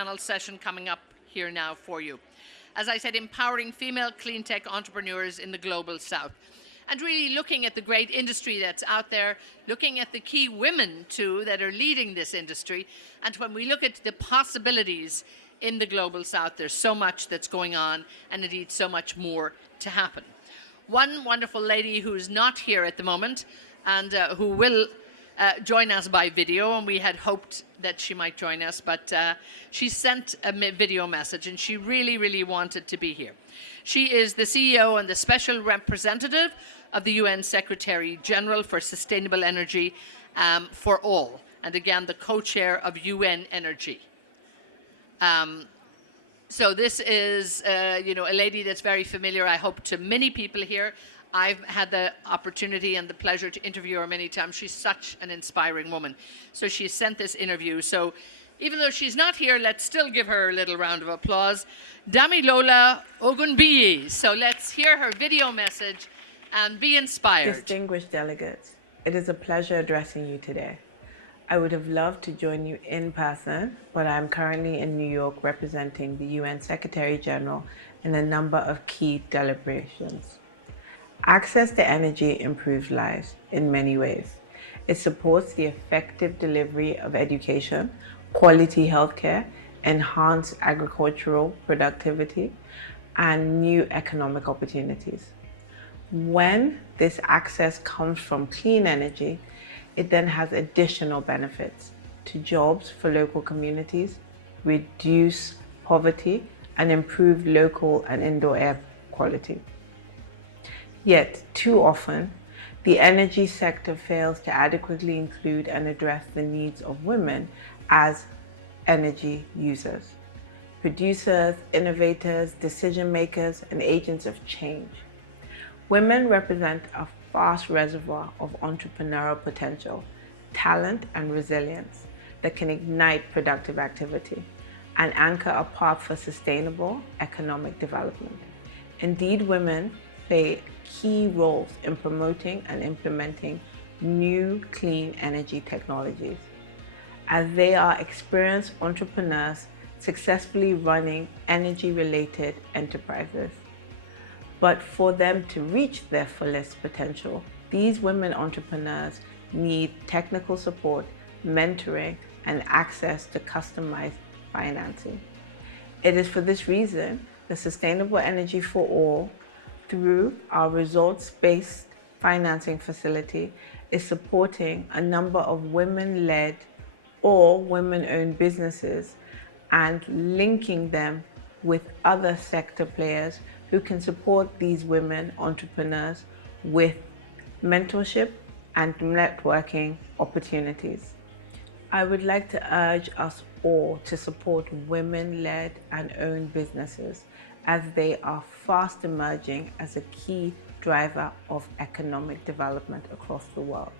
panel session coming up here now for you. As I said, empowering female clean tech entrepreneurs in the global south. And really looking at the great industry that's out there, looking at the key women too that are leading this industry. And when we look at the possibilities in the global south, there's so much that's going on, and indeed so much more to happen. One wonderful lady who's not here at the moment and who will join us by video, and we had hoped that she might join us, but she sent a video message, and she really, really wanted to be here. She is the CEO and the special representative of the UN Secretary General for Sustainable Energy for All, and again, the co-chair of UN Energy. So this is, a lady that's very familiar, I hope, to many people here. I've had the opportunity and the pleasure to interview her many times. She's such an inspiring woman. So she sent this interview. So even though she's not here, let's still give her a little round of applause. Damilola Ogunbiyi. So let's hear her video message and be inspired. Distinguished delegates, it is a pleasure addressing you today. I would have loved to join you in person, but I'm currently in New York representing the UN Secretary General in a number of key deliberations. Access to energy improves lives in many ways. It supports the effective delivery of education, quality healthcare, enhanced agricultural productivity, and new economic opportunities. When this access comes from clean energy, it then has additional benefits to jobs for local communities, reduce poverty, and improve local and indoor air quality. Yet, too often, the energy sector fails to adequately include and address the needs of women as energy users, producers, innovators, decision makers, and agents of change. Women represent a vast reservoir of entrepreneurial potential, talent, and resilience that can ignite productive activity and anchor a path for sustainable economic development. Indeed, women play key roles in promoting and implementing new clean energy technologies, as they are experienced entrepreneurs successfully running energy-related enterprises. But for them to reach their fullest potential, these women entrepreneurs need technical support, mentoring, and access to customized financing. It is for this reason the Sustainable Energy for All, through our results-based financing facility, is supporting a number of women-led or women-owned businesses and linking them with other sector players who can support these women entrepreneurs with mentorship and networking opportunities. I would like to urge us all to support women-led and owned businesses, as they are fast emerging as a key driver of economic development across the world.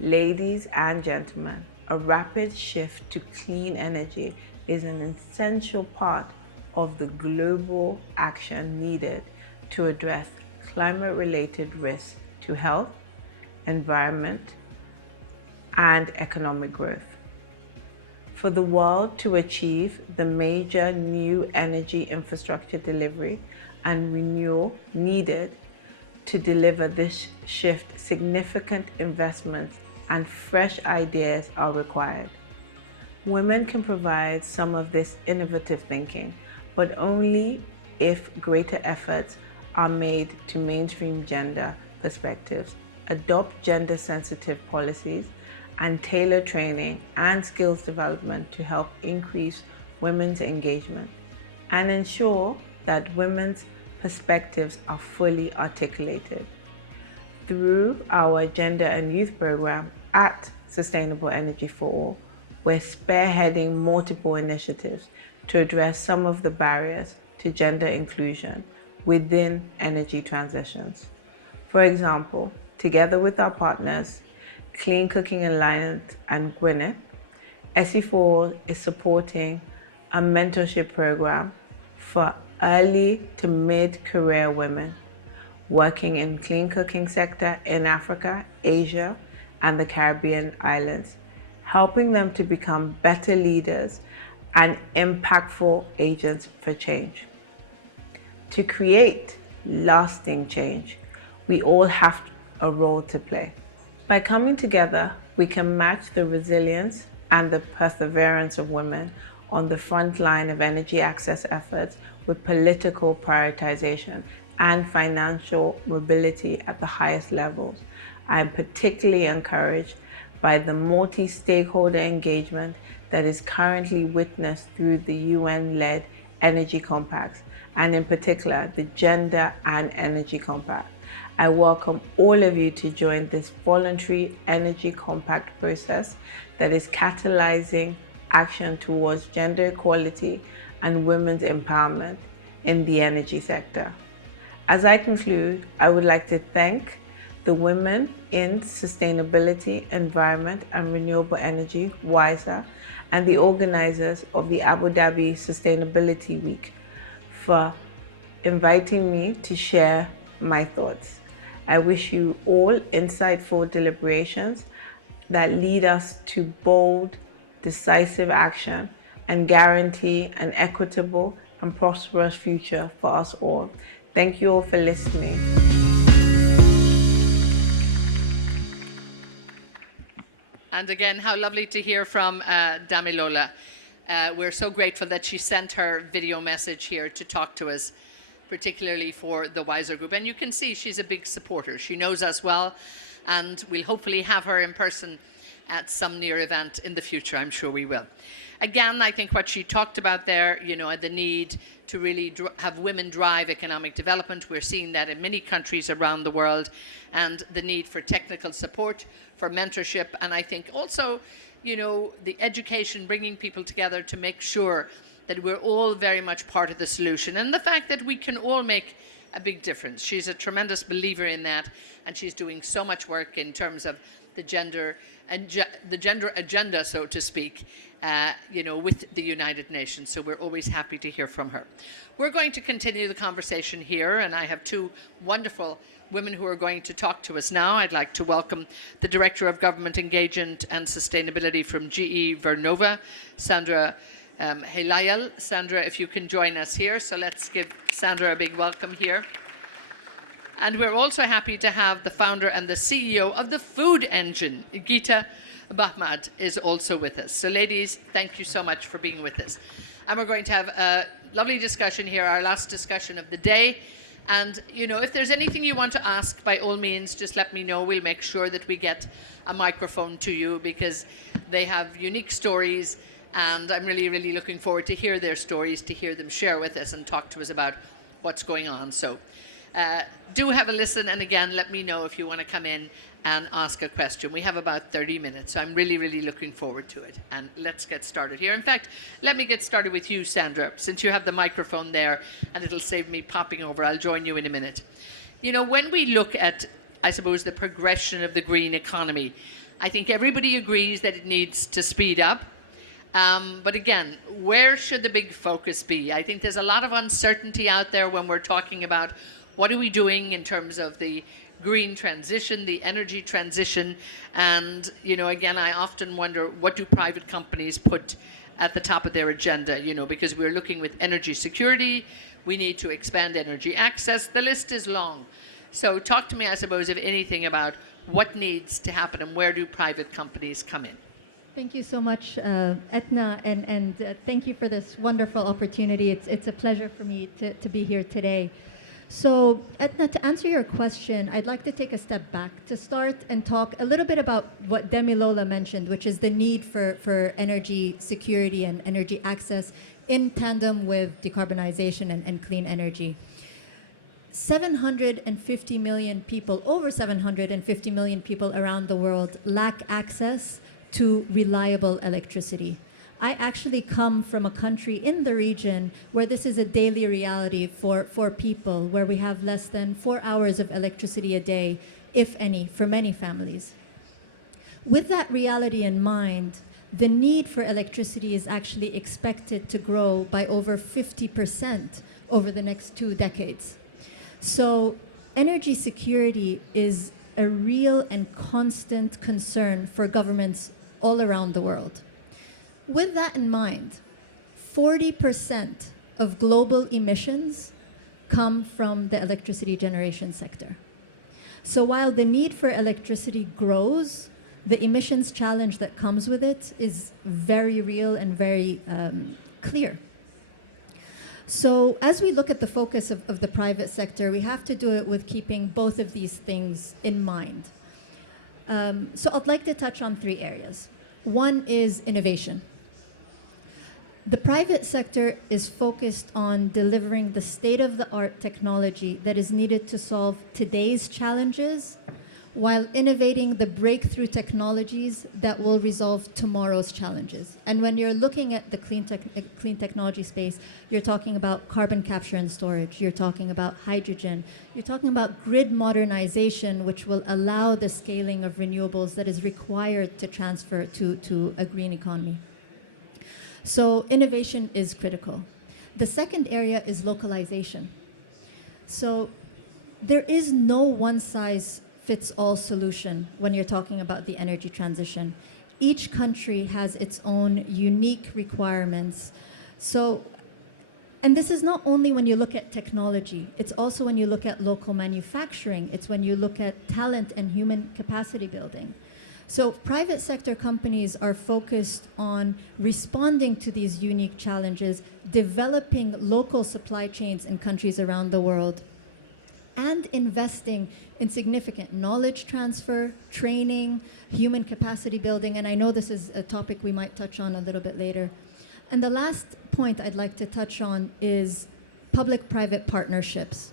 Ladies and gentlemen, a rapid shift to clean energy is an essential part of the global action needed to address climate-related risks to health, environment, and economic growth. For the world to achieve the major new energy infrastructure delivery and renewal needed to deliver this shift, significant investments and fresh ideas are required. Women can provide some of this innovative thinking, but only if greater efforts are made to mainstream gender perspectives, adopt gender-sensitive policies, and tailor training and skills development to help increase women's engagement and ensure that women's perspectives are fully articulated. Through our Gender and Youth program at Sustainable Energy for All, we're spearheading multiple initiatives to address some of the barriers to gender inclusion within energy transitions. For example, together with our partners, Clean Cooking Alliance and Gwyneth, SE4 is supporting a mentorship program for early to mid-career women working in clean cooking sector in Africa, Asia, and the Caribbean islands, helping them to become better leaders and impactful agents for change. To create lasting change, we all have a role to play. By coming together, we can match the resilience and the perseverance of women on the front line of energy access efforts with political prioritization and financial mobility at the highest levels. I am particularly encouraged by the multi-stakeholder engagement that is currently witnessed through the UN-led energy compacts, and in particular, the Gender and Energy Compact. I welcome all of you to join this voluntary energy compact process that is catalyzing action towards gender equality and women's empowerment in the energy sector. As I conclude, I would like to thank the Women in Sustainability, Environment and Renewable Energy, WiSER, and the organizers of the Abu Dhabi Sustainability Week for inviting me to share my thoughts. I wish you all insightful deliberations that lead us to bold, decisive action and guarantee an equitable and prosperous future for us all. Thank you all for listening. And again, how lovely to hear from Damilola. We're so grateful that she sent her video message here to talk to us, particularly for the WiSER group. And you can see she's a big supporter. She knows us well, and we'll hopefully have her in person at some near event in the future. I'm sure we will. Again, I think what she talked about there, you know, the need to really have women drive economic development. We're seeing that in many countries around the world, and the need for technical support, for mentorship, and I think also, you know, the education, bringing people together to make sure that we're all very much part of the solution, and the fact that we can all make a big difference. She's a tremendous believer in that, and she's doing so much work in terms of the gender agenda, so to speak, you know, with the United Nations. So we're always happy to hear from her. We're going to continue the conversation here, and I have two wonderful women who are going to talk to us now. I'd like to welcome the Director of Government Engagement and Sustainability from GE Vernova, Sandra Helayel. Sandra, if you can join us here. So let's give Sandra a big welcome here. And we're also happy to have the founder and the CEO of the Food Engine, Geeta Bahmad, is also with us. So ladies, thank you so much for being with us. And we're going to have a lovely discussion here, our last discussion of the day. And, you know, if there's anything you want to ask, by all means, just let me know. We'll make sure that we get a microphone to you, because they have unique stories, and I'm really, really looking forward to hear their stories, to hear them share with us and talk to us about what's going on. So do have a listen, and again, let me know if you want to come in and ask a question. We have about 30 minutes, so I'm really, really looking forward to it. And let's get started here. In fact, let me get started with you, Sandra, since you have the microphone there, and it'll save me popping over. I'll join you in a minute. You know, when we look at, I suppose, the progression of the green economy, I think everybody agrees that it needs to speed up. But again, where should the big focus be? I think there's a lot of uncertainty out there when we're talking about what are we doing in terms of the green transition, the energy transition. And, you know, again, I often wonder, what do private companies put at the top of their agenda? You know, because we're looking with energy security, we need to expand energy access. The list is long. So talk to me, I suppose, if anything, about what needs to happen and where do private companies come in? Thank you so much, Etna, and thank you for this wonderful opportunity. It's a pleasure for me to be here today. So, Etna, to answer your question, I'd like to take a step back to start and talk a little bit about what Damilola mentioned, which is the need for energy security and energy access in tandem with decarbonization and clean energy. 750 million people, over 750 million people around the world lack access to reliable electricity. I actually come from a country in the region where this is a daily reality for people, where we have less than 4 hours of electricity a day, if any, for many families. With that reality in mind, the need for electricity is actually expected to grow by over 50% over the next 2 decades. So energy security is a real and constant concern for governments all around the world. With that in mind, 40% of global emissions come from the electricity generation sector. So while the need for electricity grows, the emissions challenge that comes with it is very real and very clear. So as we look at the focus of the private sector, we have to do it with keeping both of these things in mind. So I'd like to touch on 3 areas. One is innovation. The private sector is focused on delivering the state-of-the-art technology that is needed to solve today's challenges while innovating the breakthrough technologies that will resolve tomorrow's challenges. And when you're looking at the clean technology space, you're talking about carbon capture and storage, you're talking about hydrogen, you're talking about grid modernization, which will allow the scaling of renewables that is required to transfer to a green economy. So innovation is critical. The second area is localization. So there is no one-size-fits-all solution when you're talking about the energy transition. Each country has its own unique requirements. So, and this is not only when you look at technology, it's also when you look at local manufacturing, it's when you look at talent and human capacity building. So private sector companies are focused on responding to these unique challenges, developing local supply chains in countries around the world, and investing in significant knowledge transfer, training, human capacity building, and I know this is a topic we might touch on a little bit later. And the last point I'd like to touch on is public-private partnerships.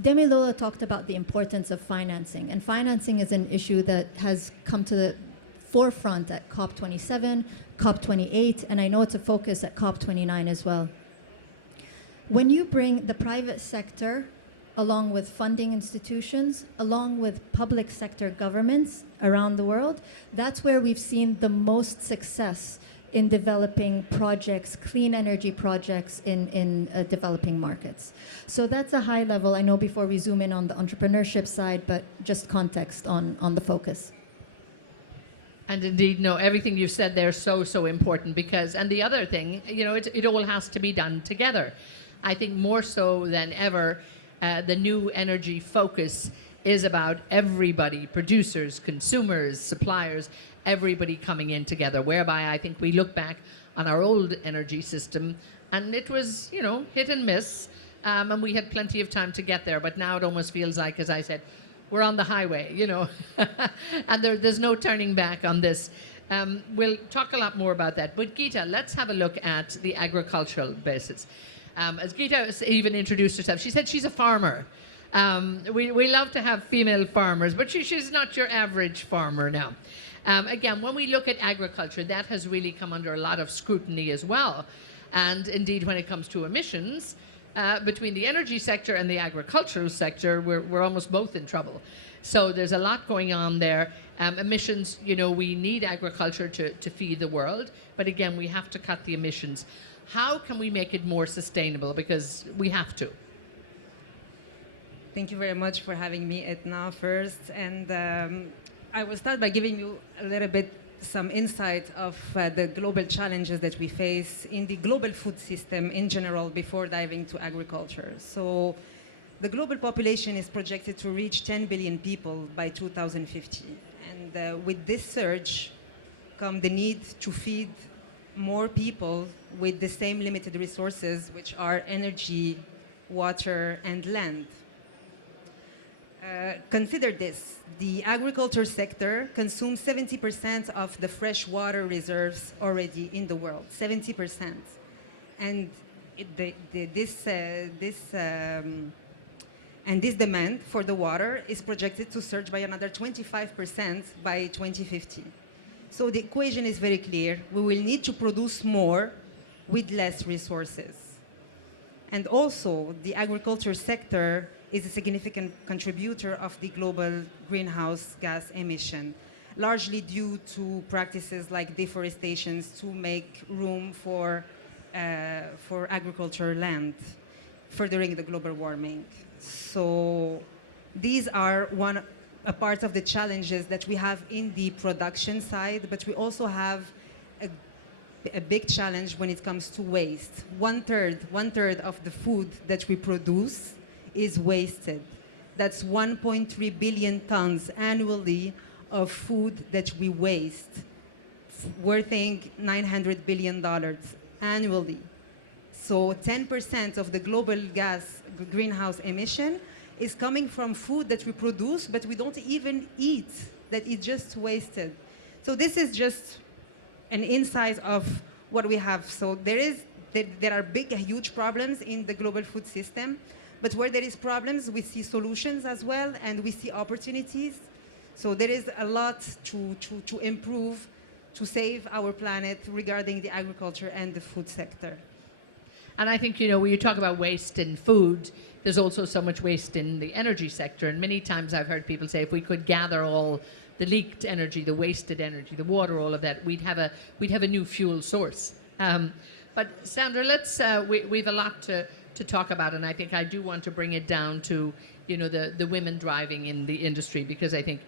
Demi Lola talked about the importance of financing, and financing is an issue that has come to the forefront at COP27, COP28, and I know it's a focus at COP29 as well. When you bring the private sector along with funding institutions, along with public sector governments around the world, that's where we've seen the most success in developing projects, clean energy projects in developing markets. So that's a high level. I know before we zoom in on the entrepreneurship side, but just context on the focus. And indeed, no, everything you've said there is so important because, and the other thing, you know, it all has to be done together. I think more so than ever, the new energy focus is about everybody, producers, consumers, suppliers, everybody coming in together, whereby I think we look back on our old energy system and it was, you know, hit and miss, and we had plenty of time to get there, but now it almost feels like, as I said, we're on the highway, you know, and there's no turning back on this. We'll talk a lot more about that, but Geeta, let's have a look at the agricultural basis. As Geeta even introduced herself, she said she's a farmer. We love to have female farmers, but she's not your average farmer now. Again, when we look at agriculture, that has really come under a lot of scrutiny as well. And indeed, when it comes to emissions, between the energy sector and the agricultural sector, we're almost both in trouble. So there's a lot going on there. Emissions, you know, we need agriculture to feed the world, but again, we have to cut the emissions. How can we make it more sustainable? Because we have to. Thank you very much for having me, Etna, first. And I will start by giving you a little bit some insight of the global challenges that we face in the global food system in general before diving to agriculture. So the global population is projected to reach 10 billion people by 2050. And with this surge come the need to feed more people with the same limited resources, which are energy, water, and land. Consider this, the agriculture sector consumes 70% of the freshwater reserves already in the world, 70%. And this demand for the water is projected to surge by another 25% by 2050. So the equation is very clear. We will need to produce more with less resources. And also, the agriculture sector is a significant contributor of the global greenhouse gas emission, largely due to practices like deforestation to make room for agriculture land, furthering the global warming. So these are a part of the challenges that we have in the production side, but we also have a big challenge when it comes to waste. One third of the food that we produce is wasted. That's 1.3 billion tons annually of food that we waste, worth $900 billion annually. So 10% of the global greenhouse emission is coming from food that we produce, but we don't even eat, that is just wasted. So this is just an insight of what we have. So there are big, huge problems in the global food system, but where there is problems, we see solutions as well, and we see opportunities. So there is a lot to improve, to save our planet regarding the agriculture and the food sector. And I think, when you talk about waste in food, there's also so much waste in the energy sector. And many times I've heard people say, if we could gather all the leaked energy, the wasted energy, the water, all of that, we'd have a new fuel source. But Sandra, we've a lot to talk about, and I think I do want to bring it down to, the women driving in the industry, because I think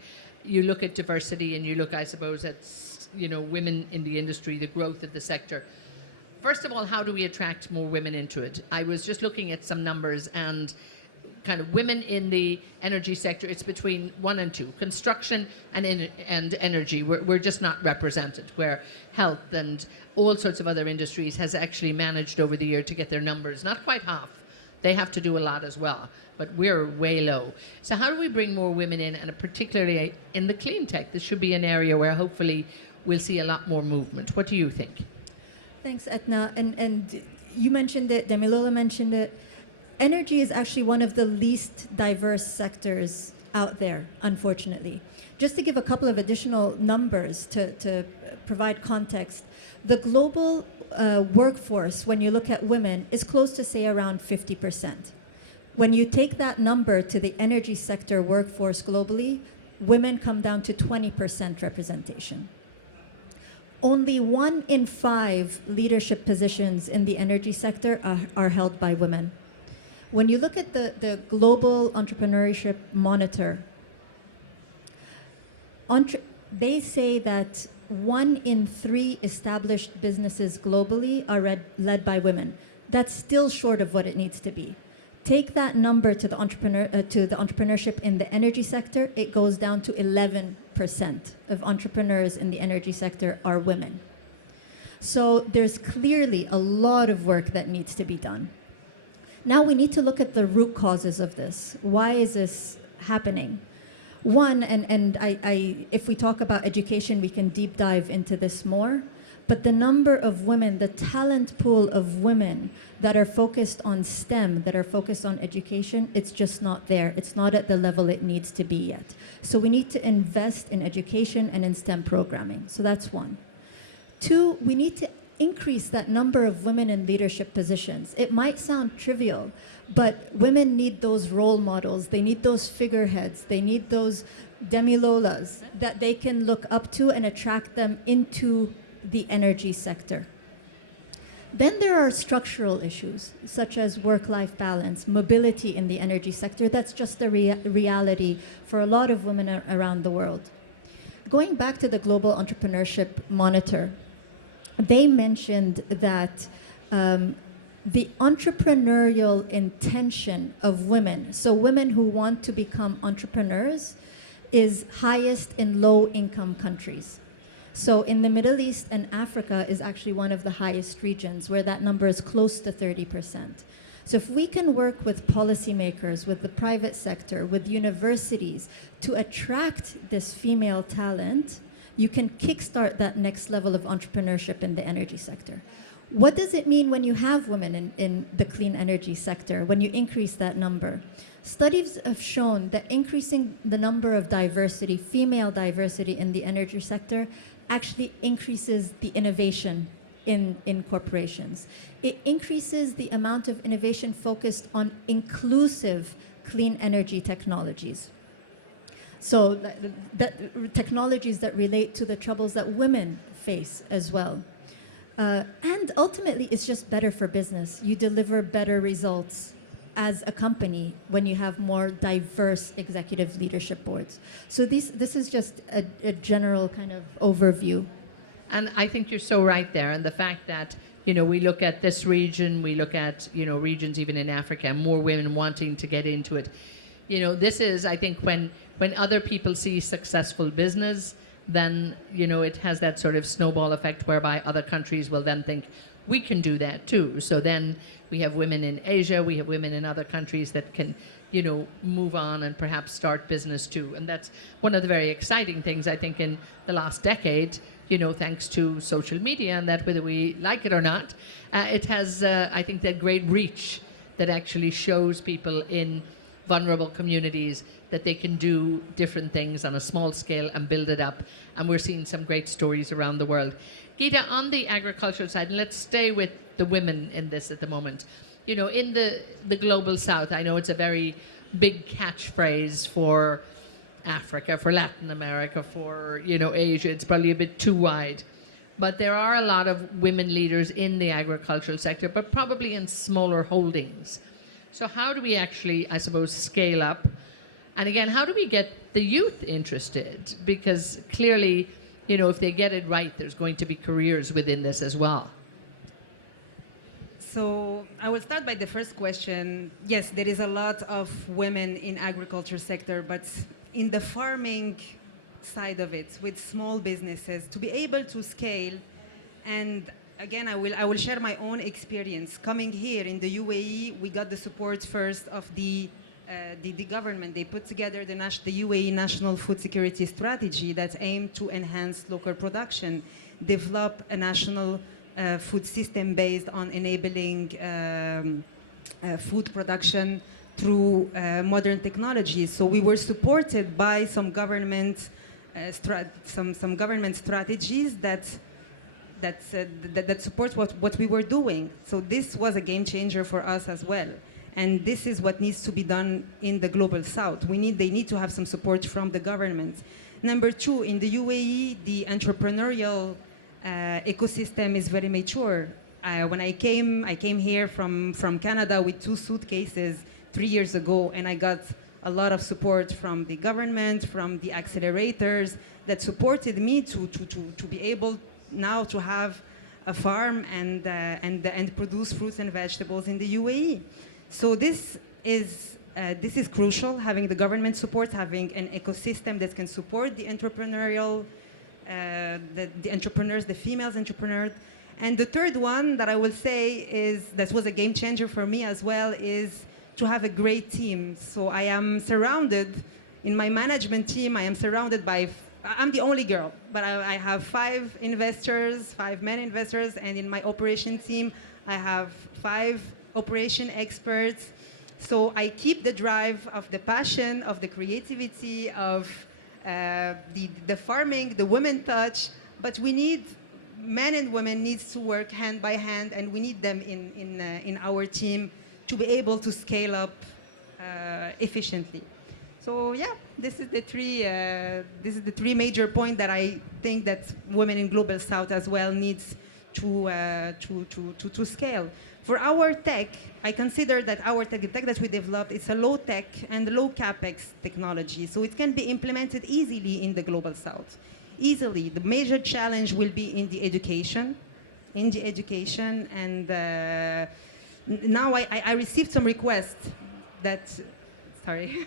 you look at diversity and you look, I suppose, at, women in the industry, the growth of the sector. First of all, how do we attract more women into it? I was just looking at some numbers, and kind of women in the energy sector, it's between 1 and 2. Construction and energy, we're just not represented, where health and all sorts of other industries has actually managed over the year to get their numbers, not quite half. They have to do a lot as well, but we're way low. So how do we bring more women in, and particularly in the clean tech? This should be an area where hopefully we'll see a lot more movement. What do you think? Thanks, Etna. And you mentioned it, Demilola mentioned it. Energy is actually one of the least diverse sectors out there, unfortunately. Just to give a couple of additional numbers to provide context, the global workforce, when you look at women, is close to, say, around 50%. When you take that number to the energy sector workforce globally, women come down to 20% representation. Only 1 in 5 leadership positions in the energy sector are held by women. When you look at the Global Entrepreneurship Monitor, they say that 1 in 3 established businesses globally are led by women. That's still short of what it needs to be. Take that number to the entrepreneurship in the energy sector, it goes down to 11% of entrepreneurs in the energy sector are women. So there's clearly a lot of work that needs to be done. Now we need to look at the root causes of this. Why is this happening? One, and if we talk about education, we can deep dive into this more, but the number of women, the talent pool of women that are focused on STEM, that are focused on education, it's just not there. It's not at the level it needs to be yet. So we need to invest in education and in STEM programming. So that's one. 2, we need to increase that number of women in leadership positions. It might sound trivial, but women need those role models. They need those figureheads. They need those demilolas that they can look up to and attract them into the energy sector. Then there are structural issues, such as work-life balance, mobility in the energy sector. That's just a reality for a lot of women around the world. Going back to the Global Entrepreneurship Monitor, they mentioned that the entrepreneurial intention of women, so women who want to become entrepreneurs, is highest in low-income countries. So in the Middle East and Africa is actually one of the highest regions, where that number is close to 30%. So if we can work with policymakers, with the private sector, with universities to attract this female talent, you can kickstart that next level of entrepreneurship in the energy sector. What does it mean when you have women in the clean energy sector, when you increase that number? Studies have shown that increasing the number of diversity, female diversity in the energy sector, actually increases the innovation in corporations. It increases the amount of innovation focused on inclusive clean energy technologies. So technologies that relate to the troubles that women face as well. And ultimately, it's just better for business. You deliver better results as a company when you have more diverse executive leadership boards. So this is just a general kind of overview. And I think you're so right there. And the fact that, we look at this region, we look at, regions even in Africa, more women wanting to get into it. This is, I think, when other people see successful business, then, it has that sort of snowball effect whereby other countries will then think, we can do that too. So then we have women in Asia, we have women in other countries that can, move on and perhaps start business too. And that's one of the very exciting things, I think, in the last decade, thanks to social media, and that whether we like it or not, it has, I think, that great reach that actually shows people in vulnerable communities that they can do different things on a small scale and build it up. And we're seeing some great stories around the world. Gita, on the agricultural side, and let's stay with the women in this at the moment. In the global south, I know it's a very big catchphrase for Africa, for Latin America, for, Asia. It's probably a bit too wide. But there are a lot of women leaders in the agricultural sector, but probably in smaller holdings. So how do we actually, I suppose, scale up? And again, how do we get the youth interested? Because clearly, if they get it right, there's going to be careers within this as well. So I will start by the first question. Yes, there is a lot of women in agriculture sector, but in the farming side of it, with small businesses, to be able to scale, and again, I will share my own experience. Coming here in the UAE, we got the support first of the government. They put together the UAE National Food Security Strategy that aimed to enhance local production, develop a national food system based on enabling food production through modern technologies. So we were supported by some government strategies that supports what we were doing. So this was a game changer for us as well. And this is what needs to be done in the global south. They need to have some support from the government. Number two, in the UAE, the entrepreneurial ecosystem is very mature. When I came here from Canada with 2 suitcases 3 years ago, and I got a lot of support from the government, from the accelerators that supported me to be able now to have a farm and produce fruits and vegetables in the UAE. So this is crucial, having the government support, having an ecosystem that can support the entrepreneurial, the entrepreneurs, the females entrepreneurs. And the third one that I will say that was a game changer for me as well is to have a great team. So I am surrounded, in my management team, I am surrounded by, I'm the only girl, but I have 5 investors, 5 men investors, and in my operation team, I have 5 operation experts. So I keep the drive of the passion, of the creativity, of the farming, the women touch, but we need, men and women needs to work hand by hand, and we need them in our team to be able to scale up efficiently. So yeah, this is the 3 major points that I think that women in Global South as well needs to scale. For our tech, I consider that our tech, the tech that we developed, it's a low tech and low capex technology, so it can be implemented easily in the Global South. Easily. The major challenge will be in the education, and now I received some requests that, sorry.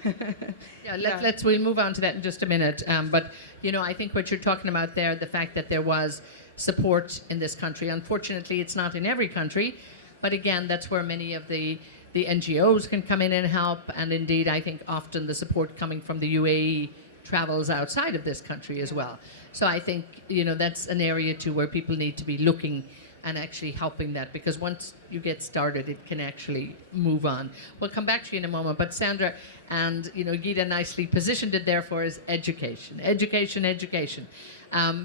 Yeah, we'll move on to that in just a minute. But, I think what you're talking about there, the fact that there was support in this country. Unfortunately, it's not in every country, but again, that's where many of the NGOs can come in and help. And indeed, I think often the support coming from the UAE travels outside of this country as well. So I think, that's an area too where people need to be looking and actually helping that, because once you get started, it can actually move on. We'll come back to you in a moment, but Sandra and Gita nicely positioned it there for us: education, education, education.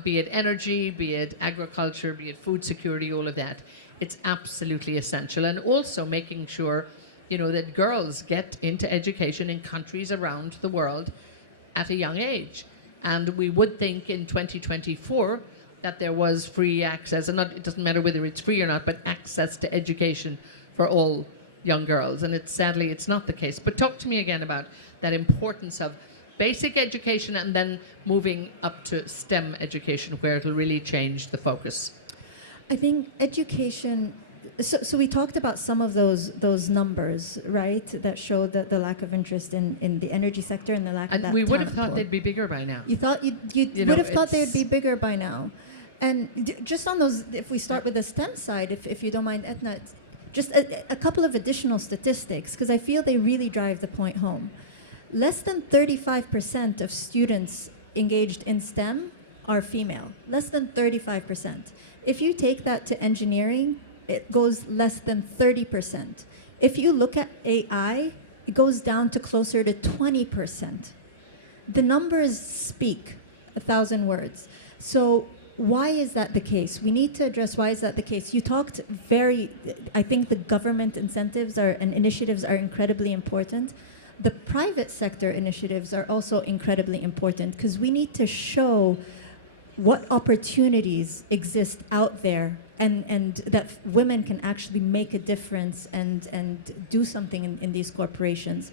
Be it energy, be it agriculture, be it food security, all of that. It's absolutely essential. And also making sure, that girls get into education in countries around the world at a young age. And we would think in 2024 that there was free access, and it doesn't matter whether it's free or not, but access to education for all young girls. And sadly, it's not the case. But talk to me again about that importance of basic education and then moving up to STEM education, where it'll really change the focus? I think education. So we talked about some of those numbers, right? That show the lack of interest in the energy sector and the lack of And that. we would have talent thought pool. they'd be bigger by now. You thought you know, would have thought they'd it's- be bigger by now, and just on those. If we start with the STEM side, if you don't mind, Etna, just a couple of additional statistics because I feel they really drive the point home. Less than 35% of students engaged in STEM are female. Less than 35%. If you take that to engineering, it goes less than 30%. If you look at AI, it goes down to closer to 20%. The numbers speak 1,000 words. So why is that the case? We need to address why is that the case. You talked I think the government incentives and initiatives are incredibly important. The private sector initiatives are also incredibly important because we need to show what opportunities exist out there and that women can actually make a difference and do something in these corporations.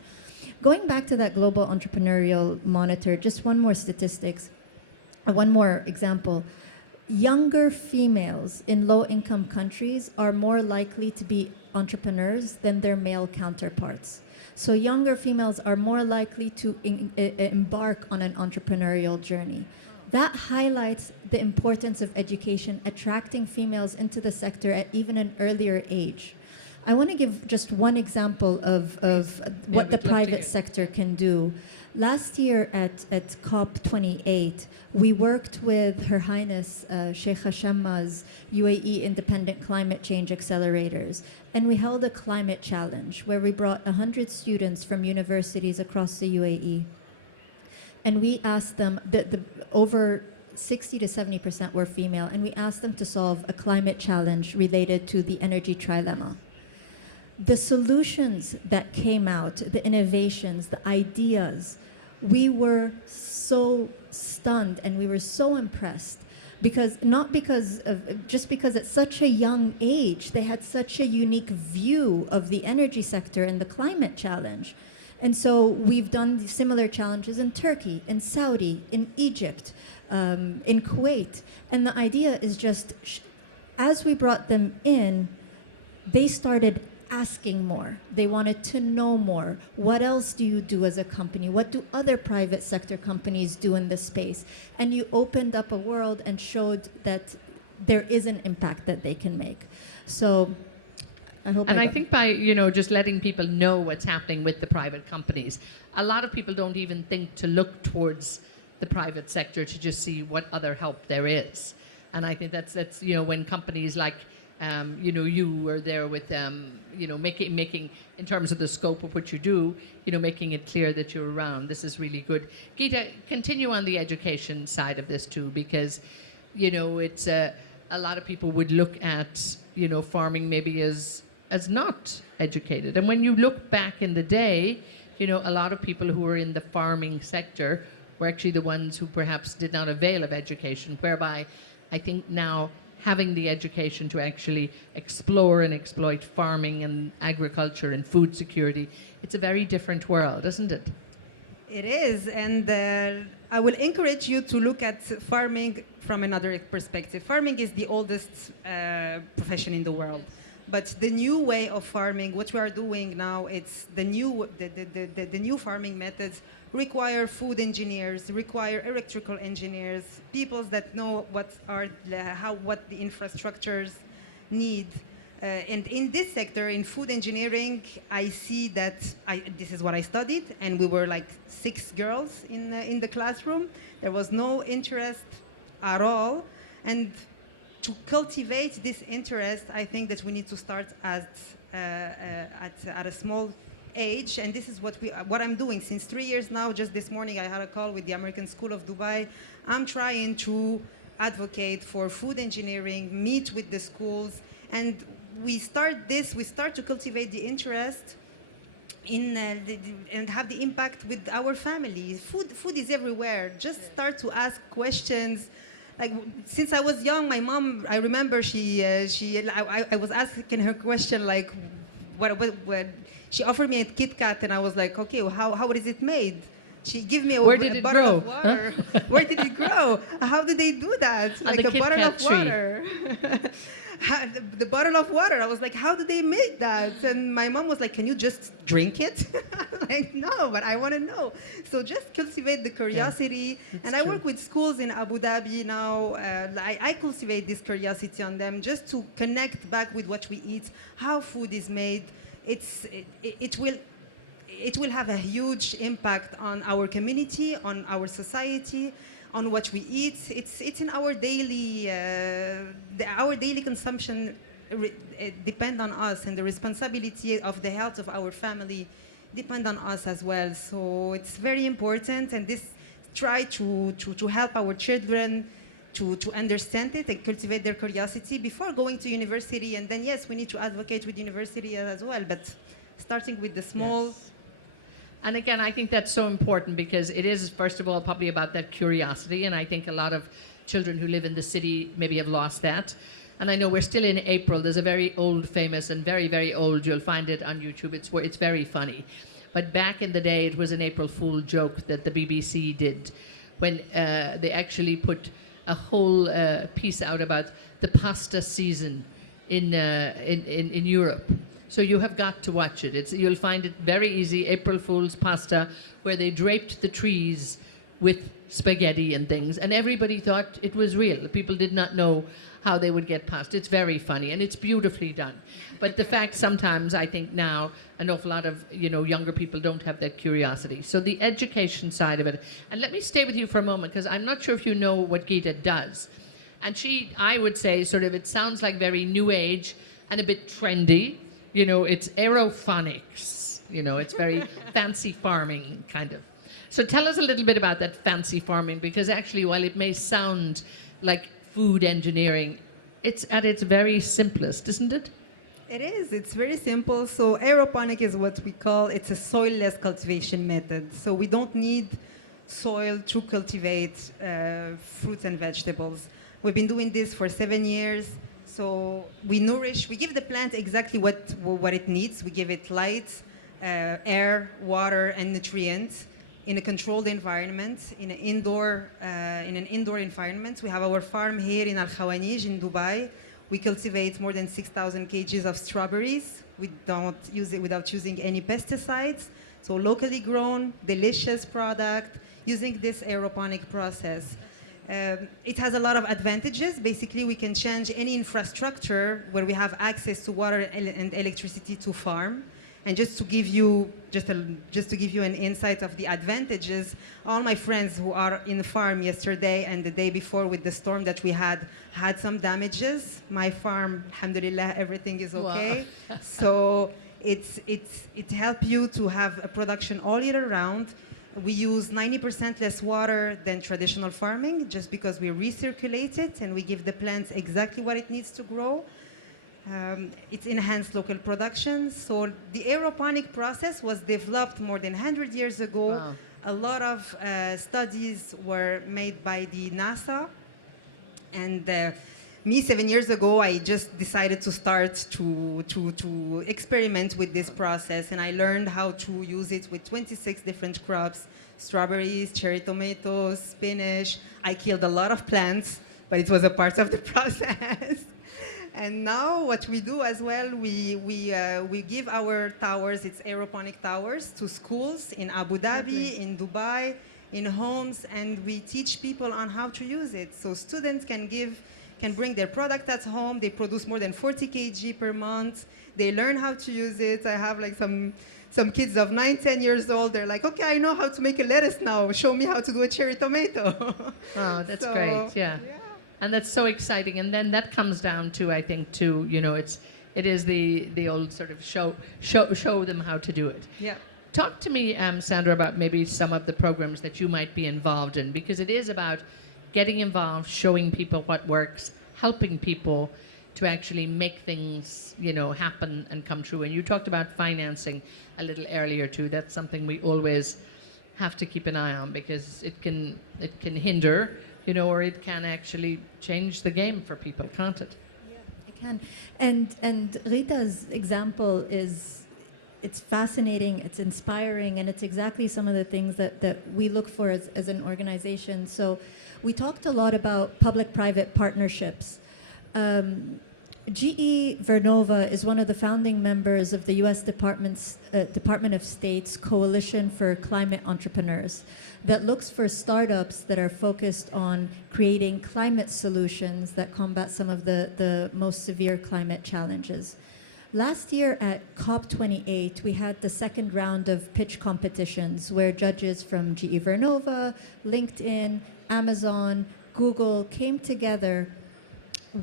Going back to that global entrepreneurial monitor, just one more one more example. Younger females in low-income countries are more likely to be entrepreneurs than their male counterparts. So younger females are more likely to embark on an entrepreneurial journey. That highlights the importance of education, attracting females into the sector at even an earlier age. I want to give just one example of what the private sector can do. Last year at COP28, we worked with Her Highness Sheikh Hashamma's UAE Independent Climate Change Accelerators, and we held a climate challenge where we brought 100 students from universities across the UAE. And we asked them, over 60 to 70% were female, and we asked them to solve a climate challenge related to the energy trilemma. The solutions that came out, the innovations, the ideas, we were so stunned and we were so impressed just because at such a young age, they had such a unique view of the energy sector and the climate challenge. And so we've done similar challenges in Turkey, in Saudi, in Egypt, in Kuwait. And the idea is just, as we brought them in, they started asking more. They wanted to know more. What else do you do as a company? What do other private sector companies do in this space? And you opened up a world and showed that there is an impact that they can make. So I hope. And I think by, just letting people know what's happening with the private companies, a lot of people don't even think to look towards the private sector to just see what other help there is. And I think that's when companies like, you were there with, making in terms of the scope of what you do, making it clear that you're around. This is really good. Geeta, continue on the education side of this too, because, it's a lot of people would look at, farming maybe as not educated. And when you look back in the day, a lot of people who were in the farming sector were actually the ones who perhaps did not avail of education, whereby I think now having the education to actually explore and exploit farming and agriculture and food security, it's a very different world, isn't it? It is, and I will encourage you to look at farming from another perspective. Farming is the oldest profession in the world. But the new way of farming, what we are doing now, it's the new farming methods require food engineers, require electrical engineers, people that know what the infrastructures need. And in this sector, in food engineering, I see that this is what I studied, and we were like 6 girls in the classroom. There was no interest at all, and to cultivate this interest, I think that we need to start at a small age, and this is what I'm doing since 3 years now. Just this morning, I had a call with the American School of Dubai. I'm trying to advocate for food engineering, meet with the schools, and we start to cultivate the interest and have the impact with our families. Food is everywhere. Just start to ask questions. Like, since I was young, my mom, I remember I was asking her question like, what she offered me a Kit Kat, and I was like, okay, well, how is it made? She gave me Where did a it bottle grow? of water. Where did it grow? How did they do that? On Like the a Kit bottle Kat of tree. water. The bottle of water. I was like, how did they make that? And my mom was like, can you just drink it? Like, no, but I want to know. So just cultivate the curiosity. And I true. work with schools in Abu Dhabi now. I cultivate this curiosity on them just to connect back with what we eat, how food is made. It will have a huge impact on our community, on our society, on what we eat. It's in our daily our daily consumption depend on us, and the responsibility of the health of our family depend on us as well. So it's very important, and this try to help our children to understand it and cultivate their curiosity before going to university. And then yes, we need to advocate with university as well, but starting with the small. Yes. And again, I think that's so important because it is, first of all, probably about that curiosity. And I think a lot of children who live in the city maybe have lost that. And I know we're still in April. There's a very old, famous, and very, very old, you'll find it on YouTube. It's very funny. But back in the day, it was an April Fool joke that the BBC did when they actually put a whole piece out about the pasta season in Europe. So you have got to watch it. You'll find it very easy, April Fool's pasta, where they draped the trees with spaghetti and things, and everybody thought it was real. People did not know how they would get past. It's very funny, and it's beautifully done. But the fact sometimes, I think now, an awful lot of younger people don't have that curiosity. So the education side of it. And let me stay with you for a moment, because I'm not sure if you know what Gita does. And I would say, it sounds like very new age and a bit trendy. It's aeroponics. It's very fancy farming, kind of. So tell us a little bit about that fancy farming, because actually, while it may sound like food engineering, it's at its very simplest, isn't it? It is. It's very simple. So aeroponic is what we call, it's a soil-less cultivation method. So we don't need soil to cultivate fruits and vegetables. We've been doing this for 7 years. So we give the plant exactly what it needs. We give it light, air, water, and nutrients in a controlled environment, in an indoor environment. We have our farm here in Al Khawanij in Dubai. We cultivate more than 6,000 kgs of strawberries. We don't use it without using any pesticides. So locally grown, delicious product using this aeroponic process. It has a lot of advantages. Basically, we can change any infrastructure where we have access to water and electricity to farm. And just to give you an insight of the advantages, all my friends who are in the farm yesterday and the day before with the storm that we had some damages. My farm, alhamdulillah, everything is okay. Wow. So it helps you to have a production all year round. We use 90% less water than traditional farming just because we recirculate it and we give the plants exactly what it needs to grow. It's enhanced local production. So the aeroponic process was developed more than 100 years ago. Wow. A lot of studies were made by the NASA. And me, 7 years ago, I just decided to start to experiment with this process. And I learned how to use it with 26 different crops: strawberries, cherry tomatoes, spinach. I killed a lot of plants, but it was a part of the process. And now what we do as well, we give our towers, it's aeroponic towers, to schools in Abu Dhabi, in Dubai, in homes, and we teach people on how to use it. So students can bring their product at home. They produce more than 40 kg per month. They learn how to use it. I have like some kids of 9, 10 years old. They're like, okay, I know how to make a lettuce now. Show me how to do a cherry tomato. Oh, that's great. Yeah. And that's so exciting. And then that comes down to, I think, it is the old sort of show them how to do it. Yeah. Talk to me, Sandra, about maybe some of the programs that you might be involved in, because it is about getting involved, showing people what works, helping people to actually make things, happen and come true. And you talked about financing a little earlier too. That's something we always have to keep an eye on, because it can hinder, or it can actually change the game for people, can't it? Yeah, it can. And Rita's example is it's fascinating, it's inspiring, and it's exactly some of the things that we look for as an organization. So we talked a lot about public-private partnerships. GE Vernova is one of the founding members of the U.S. Department of State's Coalition for Climate Entrepreneurs that looks for startups that are focused on creating climate solutions that combat some of the most severe climate challenges. Last year at COP28, we had the second round of pitch competitions where judges from GE Vernova, LinkedIn, Amazon, Google came together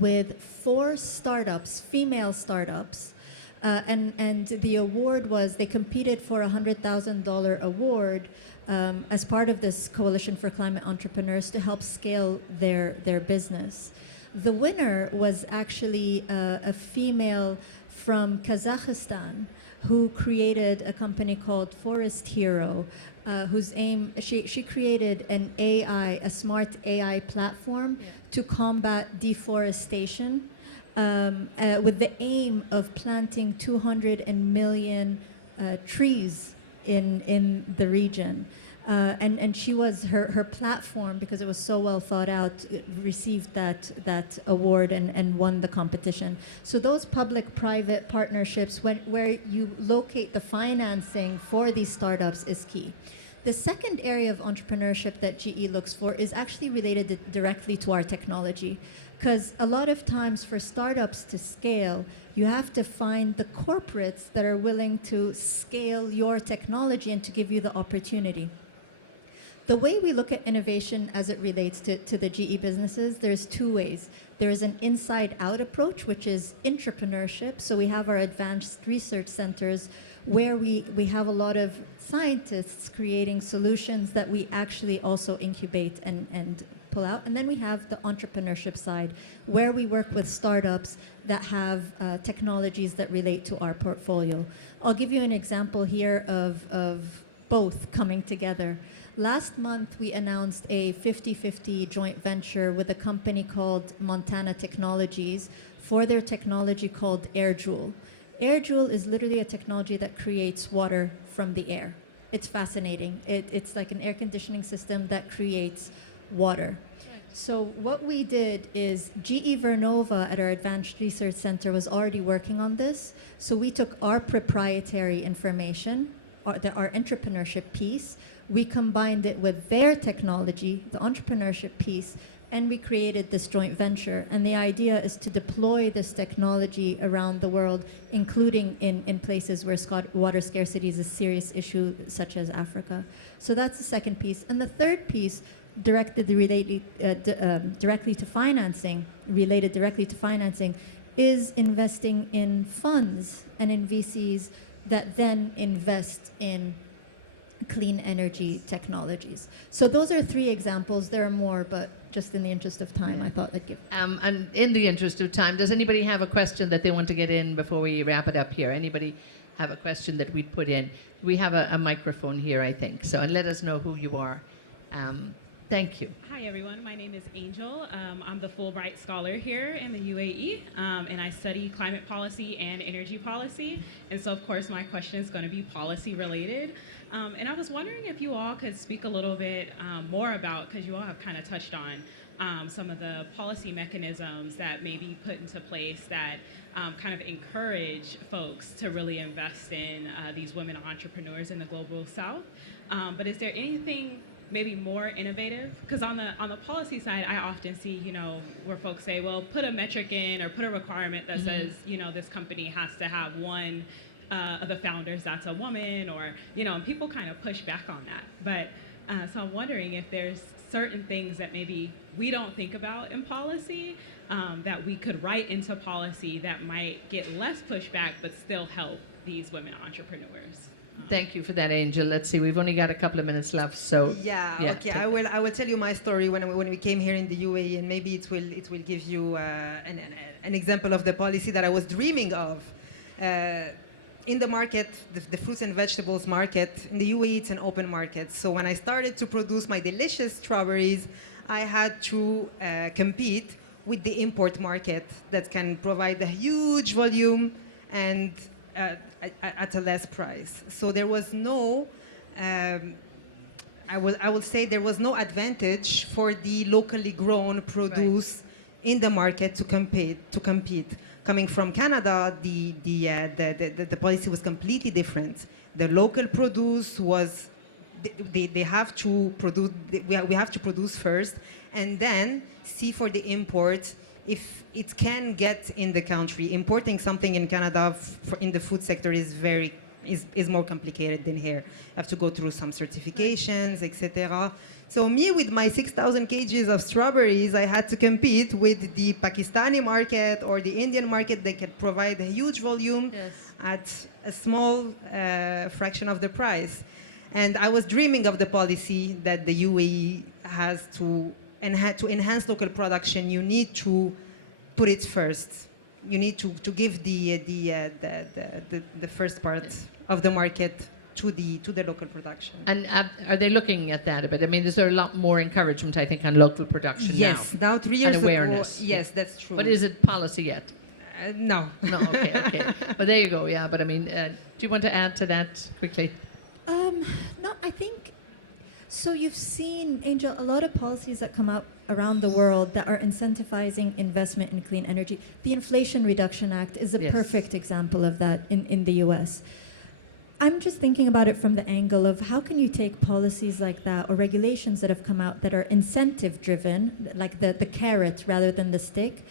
with 4 startups, female startups, and the award was, they competed for a $100,000 award as part of this Coalition for Climate Entrepreneurs to help scale their business. The winner was actually a female from Kazakhstan who created a company called Forest Hero, whose aim, she created an AI, a smart AI platform to combat deforestation with the aim of planting 200 million trees in the region. And she was, her platform, because it was so well thought out, received that award and won the competition. So those public-private partnerships, where you locate the financing for these startups, is key. The second area of entrepreneurship that GE looks for is actually related directly to our technology. Because a lot of times for startups to scale, you have to find the corporates that are willing to scale your technology and to give you the opportunity. The way we look at innovation as it relates to the GE businesses, there's 2 ways. There is an inside-out approach, which is entrepreneurship. So we have our advanced research centers where we have a lot of scientists creating solutions that we actually also incubate and pull out. And then we have the entrepreneurship side, where we work with startups that have technologies that relate to our portfolio. I'll give you an example here of both coming together. Last month, we announced a 50-50 joint venture with a company called Montana Technologies for their technology called AirJoule. AirJoule is literally a technology that creates water from the air. It's fascinating. It's like an air conditioning system that creates water. So what we did is GE Vernova at our Advanced Research Center was already working on this. So we took our proprietary information, our entrepreneurship piece, we combined it with their technology, the entrepreneurship piece, and we created this joint venture. And the idea is to deploy this technology around the world, including in places where water scarcity is a serious issue, such as Africa. So that's the second piece. And the third piece, directly to financing, is investing in funds and in VCs that then invest in clean energy technologies. So those are 3 examples. There are more, but just in the interest of time, I thought I'd give. And in the interest of time, does anybody have a question that they want to get in before we wrap it up here? Anybody have a question that we'd put in? We have a microphone here, I think. So, and let us know who you are. Thank you. Hi, everyone. My name is Angel. I'm the Fulbright Scholar here in the UAE, and I study climate policy and energy policy. And so, of course, my question is going to be policy related. And I was wondering if you all could speak a little bit more about, because you all have kind of touched on some of the policy mechanisms that may be put into place that kind of encourage folks to really invest in these women entrepreneurs in the global south. But is there anything maybe more innovative? Because on the policy side, I often see, where folks say, well, put a metric in or put a requirement that says, this company has to have one of the founders that's a woman, or, and people kind of push back on that. But so I'm wondering if there's certain things that maybe we don't think about in policy that we could write into policy that might get less pushback but still help these women entrepreneurs. Thank you for that, Angel. Let's see, we've only got a couple of minutes left, so okay. I will tell you my story when we came here in the UAE, and maybe it will give you an example of the policy that I was dreaming of. In the market, the fruits and vegetables market in the UAE, it's an open market. So when I started to produce my delicious strawberries, I had to compete with the import market that can provide a huge volume and at a less price. So there was no, I will say there was no advantage for the locally grown produce in the market to compete. Coming from Canada, the policy was completely different. The local produce was, they have to produce, we have to produce first, and then see for the import if it can get in the country. Importing something in Canada in the food sector is more complicated than here. You have to go through some certifications, etc. So me, with my 6,000 kgs of strawberries, I had to compete with the Pakistani market or the Indian market that could provide a huge volume at a small fraction of the price. And I was dreaming of the policy that the UAE has to enhance local production. You need to put it first. You need to give the first part of the market to the local production. And are they looking at that a bit? I mean, is there a lot more encouragement, I think, on local production now? Yes, now 3 years and awareness. ago. Yes, that's true. But is it policy yet? No. No, okay. But there you go, yeah. But I mean, do you want to add to that quickly? No, I think, so you've seen, Angel, a lot of policies that come out around the world that are incentivizing investment in clean energy. The Inflation Reduction Act is a perfect example of that in the US. I'm just thinking about it from the angle of how can you take policies like that or regulations that have come out that are incentive driven, like the carrot rather than the stick,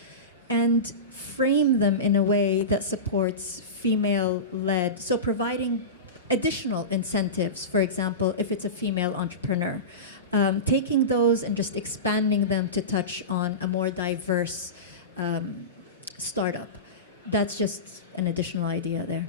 and frame them in a way that supports female-led, so providing additional incentives, for example, if it's a female entrepreneur. Taking those and just expanding them to touch on a more diverse startup. That's just an additional idea there.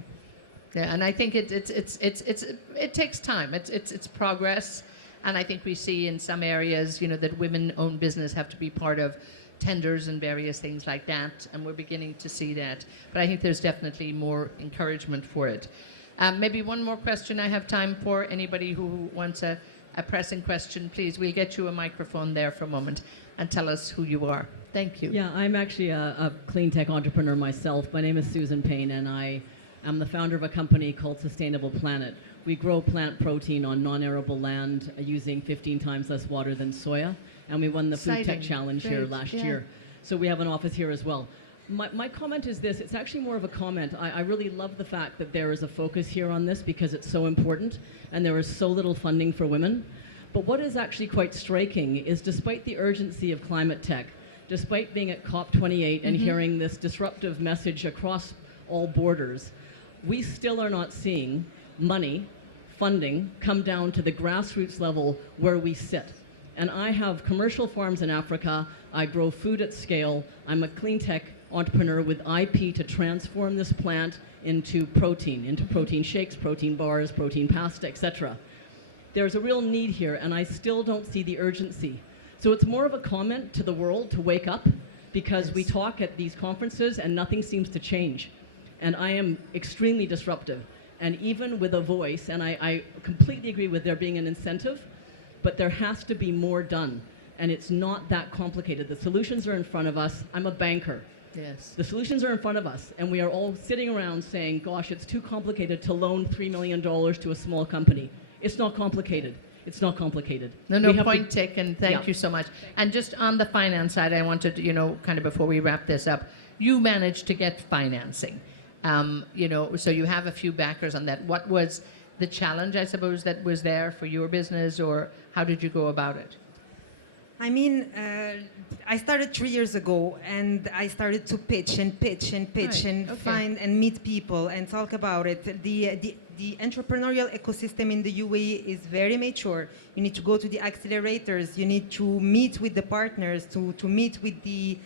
Yeah, and I think it takes time. It's progress, and I think we see in some areas, that women-owned business have to be part of tenders and various things like that, and we're beginning to see that. But I think there's definitely more encouragement for it. Maybe one more question I have time for. Anybody who wants a pressing question, please. We'll get you a microphone there for a moment and tell us who you are. Thank you. Yeah, I'm actually a clean tech entrepreneur myself. My name is Susan Payne, and I'm the founder of a company called Sustainable Planet. We grow plant protein on non-arable land using 15 times less water than soya, and we won the Food Tech Challenge here last year. So we have an office here as well. My comment is this, it's actually more of a comment. I really love the fact that there is a focus here on this because it's so important and there is so little funding for women. But what is actually quite striking is despite the urgency of climate tech, despite being at COP28 and hearing this disruptive message across all borders, we still are not seeing money, funding, come down to the grassroots level where we sit. And I have commercial farms in Africa. I grow food at scale. I'm a clean tech entrepreneur with IP to transform this plant into protein shakes, protein bars, protein pasta, etc. There's a real need here, and I still don't see the urgency. So it's more of a comment to the world to wake up, because we talk at these conferences and nothing seems to change. And I am extremely disruptive. And even with a voice, and I completely agree with there being an incentive, but there has to be more done. And it's not that complicated. The solutions are in front of us. I'm a banker. Yes. The solutions are in front of us, and we are all sitting around saying, gosh, it's too complicated to loan $3 million to a small company. It's not complicated. It's not complicated. No, point taken. Thank you so much. And just on the finance side, I wanted, kind of before we wrap this up, you managed to get financing. So you have a few backers on that. What was the challenge, I suppose, that was there for your business, or how did you go about it? I mean, I started 3 years ago, and I started to pitch and find and meet people and talk about it. The entrepreneurial ecosystem in the UAE is very mature. You need to go to the accelerators. You need to meet with the partners, to meet with the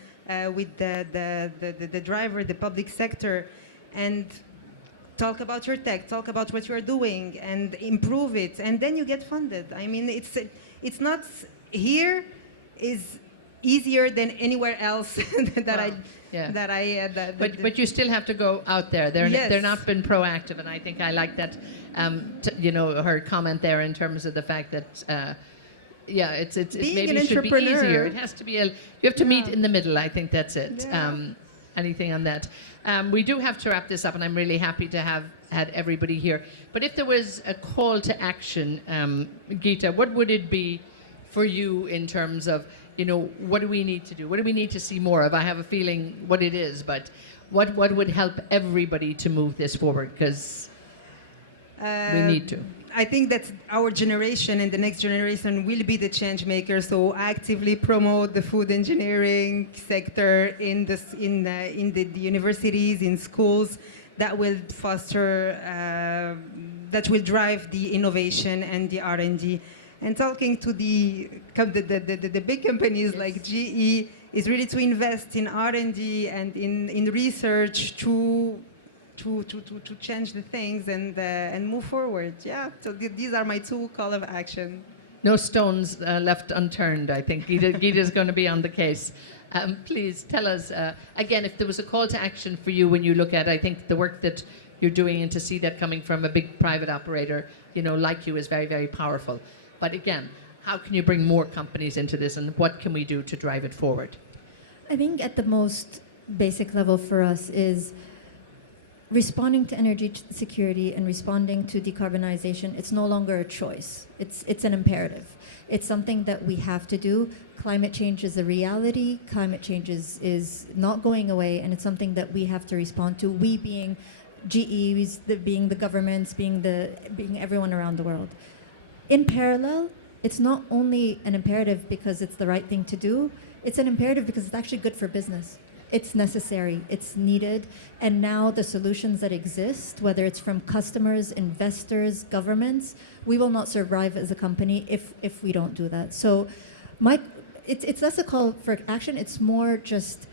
driver, the public sector, and talk about your tech, talk about what you are doing, and improve it, and then you get funded. I mean, it's not here is easier than anywhere else But you still have to go out there. They're not been proactive, and I think I like that. Her comment there in terms of the fact that. It maybe should be easier. It has to be you have to meet in the middle. I think that's it. Anything on that? We do have to wrap this up, and I'm really happy to have had everybody here. But if there was a call to action, Geeta, what would it be for you in terms of, what do we need to do? What do we need to see more of? I have a feeling what it is, but what would help everybody to move this forward? Because we need to. I think that our generation and the next generation will be the change makers. So actively promote the food engineering sector in the universities, in schools. That will foster, that will drive the innovation and the R&D. And talking to the big companies like GE is really to invest in R&D and in research to change the things and move forward. Yeah, so these are my 2 call of action. No stones left unturned, I think. Geeta is going to be on the case. Please tell us, again, if there was a call to action for you when you look at, I think, the work that you're doing, and to see that coming from a big private operator, like you, is very, very powerful. But again, how can you bring more companies into this, and what can we do to drive it forward? I think at the most basic level for us is responding to energy security and responding to decarbonization. It's no longer a choice. It's an imperative. It's something that we have to do. Climate change is a reality. Climate change is not going away, and it's something that we have to respond to. We being GEs, being the governments, being everyone around the world. In parallel, it's not only an imperative because it's the right thing to do. It's an imperative because it's actually good for business. It's necessary, it's needed, and now the solutions that exist, whether it's from customers, investors, governments, we will not survive as a company if we don't do that. So it's less a call for action, it's more just,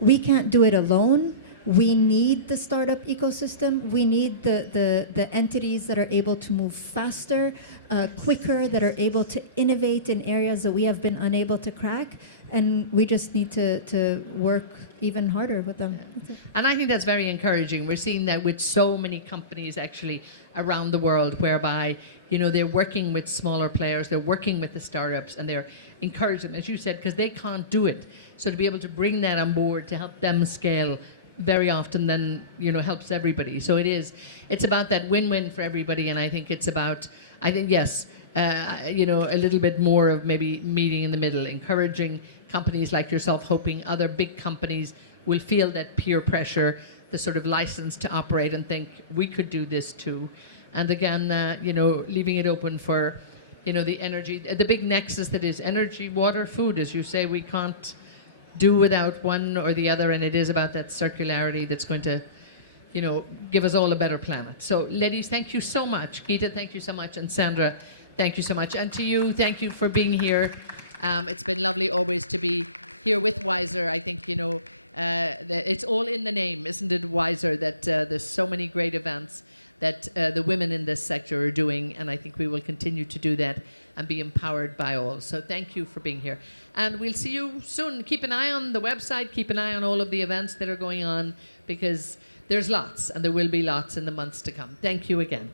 we can't do it alone. We need the startup ecosystem. We need the entities that are able to move faster, quicker, that are able to innovate in areas that we have been unable to crack. And we just need to work even harder with them. And I think that's very encouraging. We're seeing that with so many companies actually around the world, whereby, they're working with smaller players, they're working with the startups, and they're encouraging them, as you said, because they can't do it. So to be able to bring that on board to help them scale very often then, helps everybody. So it's about that win-win for everybody. And I think it's about, yes, a little bit more of maybe meeting in the middle, encouraging companies like yourself, hoping other big companies will feel that peer pressure, the sort of license to operate, and think we could do this too. And again, leaving it open for, the energy, the big nexus that is energy, water, food. As you say, we can't do without one or the other, and it is about that circularity that's going to, give us all a better planet. So, ladies, thank you so much. Geeta, thank you so much. And Sandra, thank you so much. And to you, thank you for being here. It's been lovely always to be here with WiSER. I think, it's all in the name, isn't it, WiSER, that there's so many great events that the women in this sector are doing, and I think we will continue to do that and be empowered by all. So thank you for being here. And we'll see you soon. Keep an eye on the website, keep an eye on all of the events that are going on, because there's lots, and there will be lots in the months to come. Thank you again.